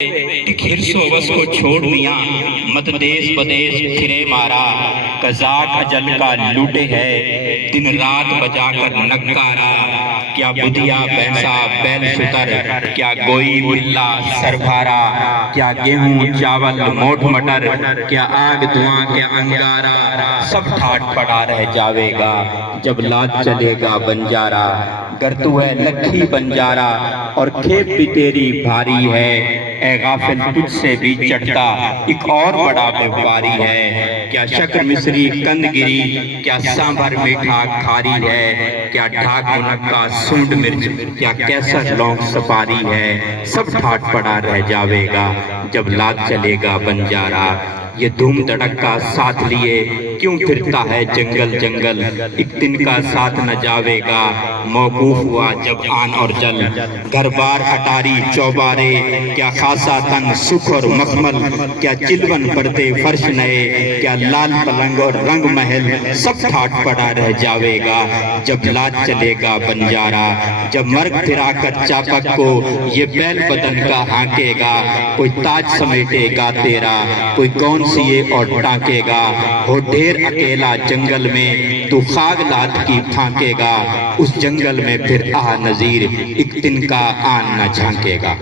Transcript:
हिरसो बस को छोड़ दिया, मत देश बदेश फिरे मारा। कजाक अजल का लूटे है, दिन रात बजाकर नगारा। क्या बुधिया भैंसा बैल सुतर, क्या गोई बिल्ला सरभारा। क्या गेहूं चावल मोठ मटर, क्या आग धुआं क्या अंगारा। सब ठाट पड़ा रह जावेगा जब लाद चलेगा बंजारा। गर तू है लखी बंजारा और खेत भी तेरी भारी है। ए गाफिल तुझसे भी चढ़ता एक और बड़ा व्यापारी है। क्या शक्कर मिश्री कंदगिरी, क्या सांभर मीठा खारी है। क्या ढाक मुनक्का सूंड मिर्च, क्या कैसर लौंग सपारी है। सब ठाट पड़ा रह जावेगा जब लाद चलेगा बंजारा। ये धूम धड़का साथ लिए क्यों फिरता है जंगल जंगल। एक दिन का साथ न जावेगा मौकूफ हुआ जब आन और जल। घर बार अटारी चौबारे, क्या खासा तन सुख और मखमल। क्या चिलवन पर्दे फर्श नए, क्या लाल पलंग और रंग महल। सब ठाट पड़ा रह जावेगा जब लाद चलेगा बंजारा। जब मर्ग फिरा कर चापक को ये बैल बदन का हाँकेगा। कोई ताज समेटेगा तेरा, कोई कौन सिए और टांकेगा। हो ढेर अकेला जंगल में तू खाग लात की फांकेगा। उस जंगल में फिर आह नजीर एक दिन का आन न झांकेगा।